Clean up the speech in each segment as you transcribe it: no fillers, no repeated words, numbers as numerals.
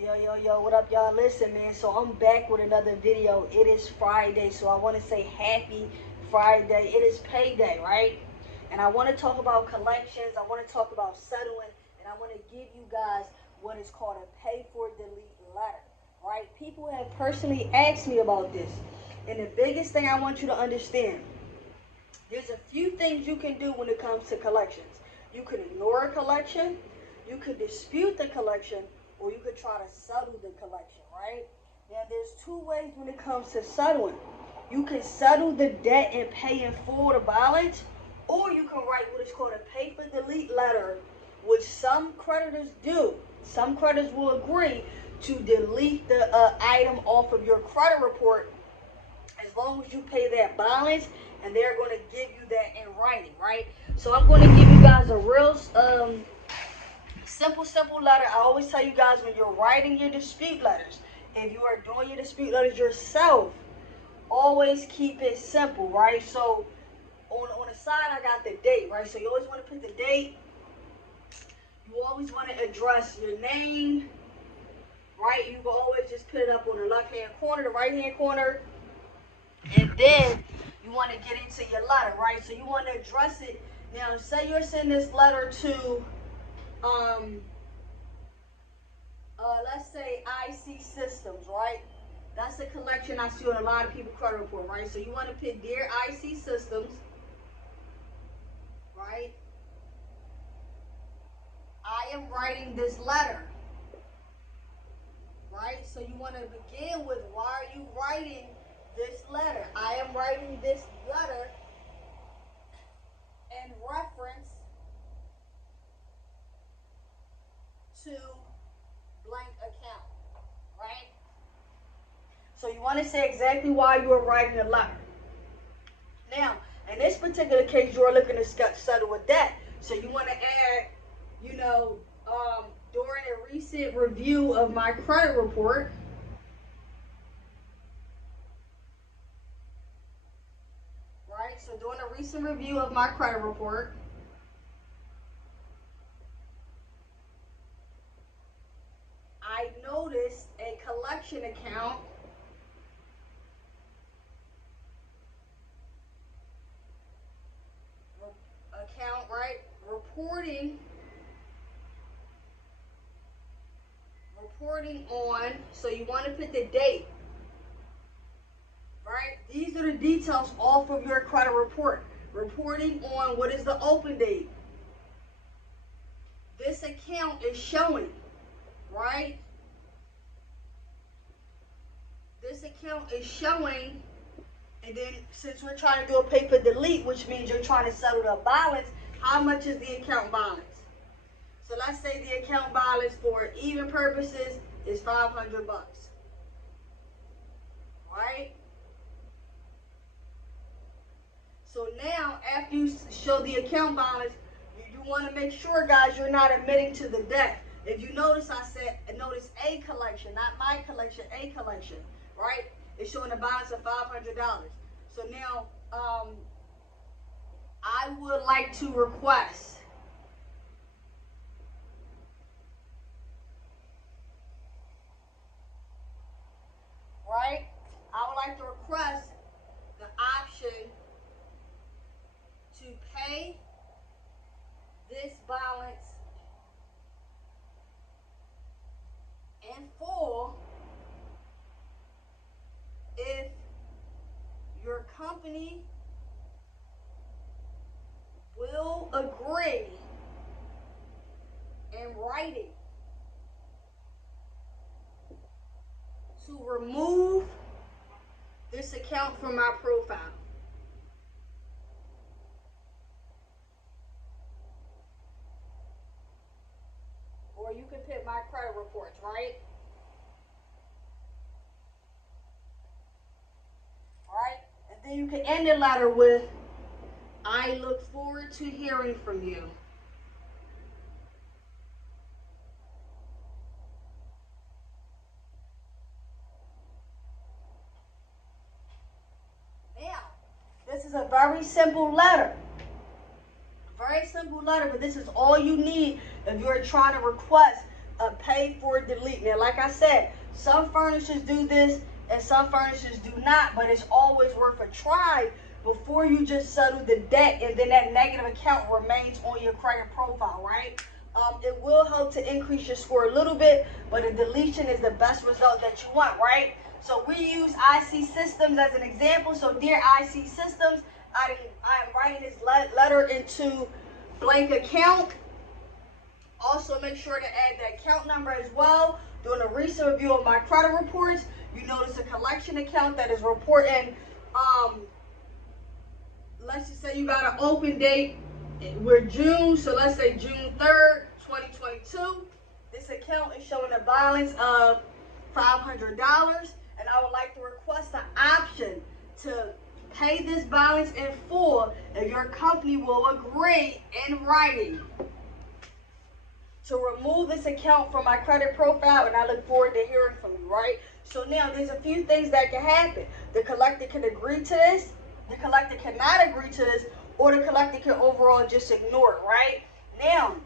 Yo, what up, y'all? Listen, man, so I'm back with another video. It is Friday, so I want to say happy Friday. It is payday, right? And I want to talk about collections. I want to talk about settling, and I want to give you guys what is called a pay for delete letter, right? People have personally asked me about this, and the biggest thing I want you to understand, there's a few things you can do when it comes to collections. You can ignore a collection, you can dispute the collection, or you could try to settle the collection, right? Now, there's two ways when it comes to settling. You can settle the debt and pay in full the balance, or you can write what is called a pay for delete letter, which some creditors do. Some creditors will agree to delete the item off of your credit report as long as you pay that balance, and they're going to give you that in writing, right? So I'm going to give you guys a real simple letter. I always tell you guys, when you're writing your dispute letters, if you are doing your dispute letters yourself, always keep it simple, right? So on the side, I got the date, right? So you always want to put the date. You always want to address your name, right? You can always just put it up on the left-hand corner, the right-hand corner, and then you want to get into your letter, right? So you want to address it. Now, say you're sending this letter to, let's say IC Systems, right? That's a collection I see on a lot of people's credit report, right? So you want to put Dear IC Systems, right? I am writing this letter, right? So you want to begin with, why are you writing this letter? I am writing this letter in reference to blank account, right? So you want to say exactly why you are writing the letter. Now, in this particular case, you are looking to settle a debt. So you want to add, during a recent review of my credit report, right? So during a recent review of my credit report, I noticed a collection account right? Reporting on, so you want to put the date, right? These are the details off of your credit report. Reporting on, what is the open date? This account is showing, right? This account is showing, and then since we're trying to do a pay for delete, which means you're trying to settle the balance, how much is the account balance? So let's say the account balance for even purposes is $500, right? So now, after you show the account balance, you want to make sure, guys, you're not admitting to the debt. If you notice, I said, notice a collection, not my collection, a collection, right? It's showing a balance of $500. So now, I would like to request, right? I would like to request the option to pay this balance in full if your company will agree in writing to remove this account from my profile. Or you can put my credit reports, right? Alright? And then you can end the letter with, I look forward to hearing from you. Now, this is a very simple letter. Very simple letter, but this is all you need if you're trying to request a pay for delete. Now, like I said, some furnishers do this and some furnishers do not, but it's always worth a try before you just settle the debt and then that negative account remains on your credit profile, right? It will help to increase your score a little bit, but a deletion is the best result that you want, right? So we use IC Systems as an example. So dear IC Systems, I am writing this letter into blank account. Also make sure to add the account number as well. Doing a recent review of my credit reports, you notice a collection account that is reporting, let's just say you got an open date, we're June, so let's say June 3rd, 2022. This account is showing a balance of $500, and I would like to request an option to pay this balance in full if your company will agree in writing to remove this account from my credit profile, and I look forward to hearing from you, right? So now there's a few things that can happen. The collector can agree to this, the collector cannot agree to this, or the collector can overall just ignore it, right? Now,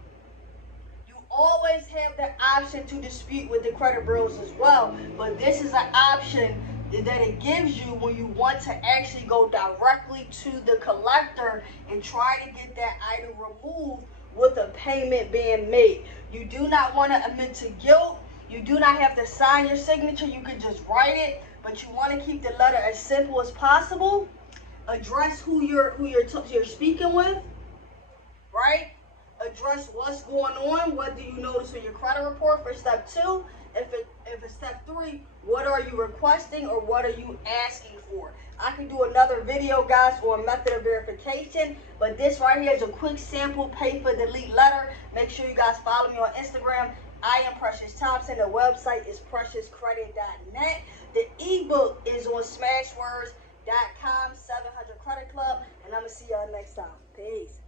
you always have the option to dispute with the credit bureaus as well, but this is an option that it gives you when you want to actually go directly to the collector and try to get that item removed with a payment being made. You do not want to admit to guilt. You do not have to sign your signature. You can just write it, but you want to keep the letter as simple as possible. Address who you're speaking with, right? Address what's going on. What do you notice on your credit report for step 2? If it's step 3, what are you requesting or what are you asking for? I can do another video, guys, on method of verification, but this right here is a quick sample pay for delete letter. Make sure you guys follow me on Instagram. I am Precious Thompson. The website is preciouscredit.net. The ebook is on smashwords.com, 700 Credit Club, and I'm going to see y'all next time. Peace.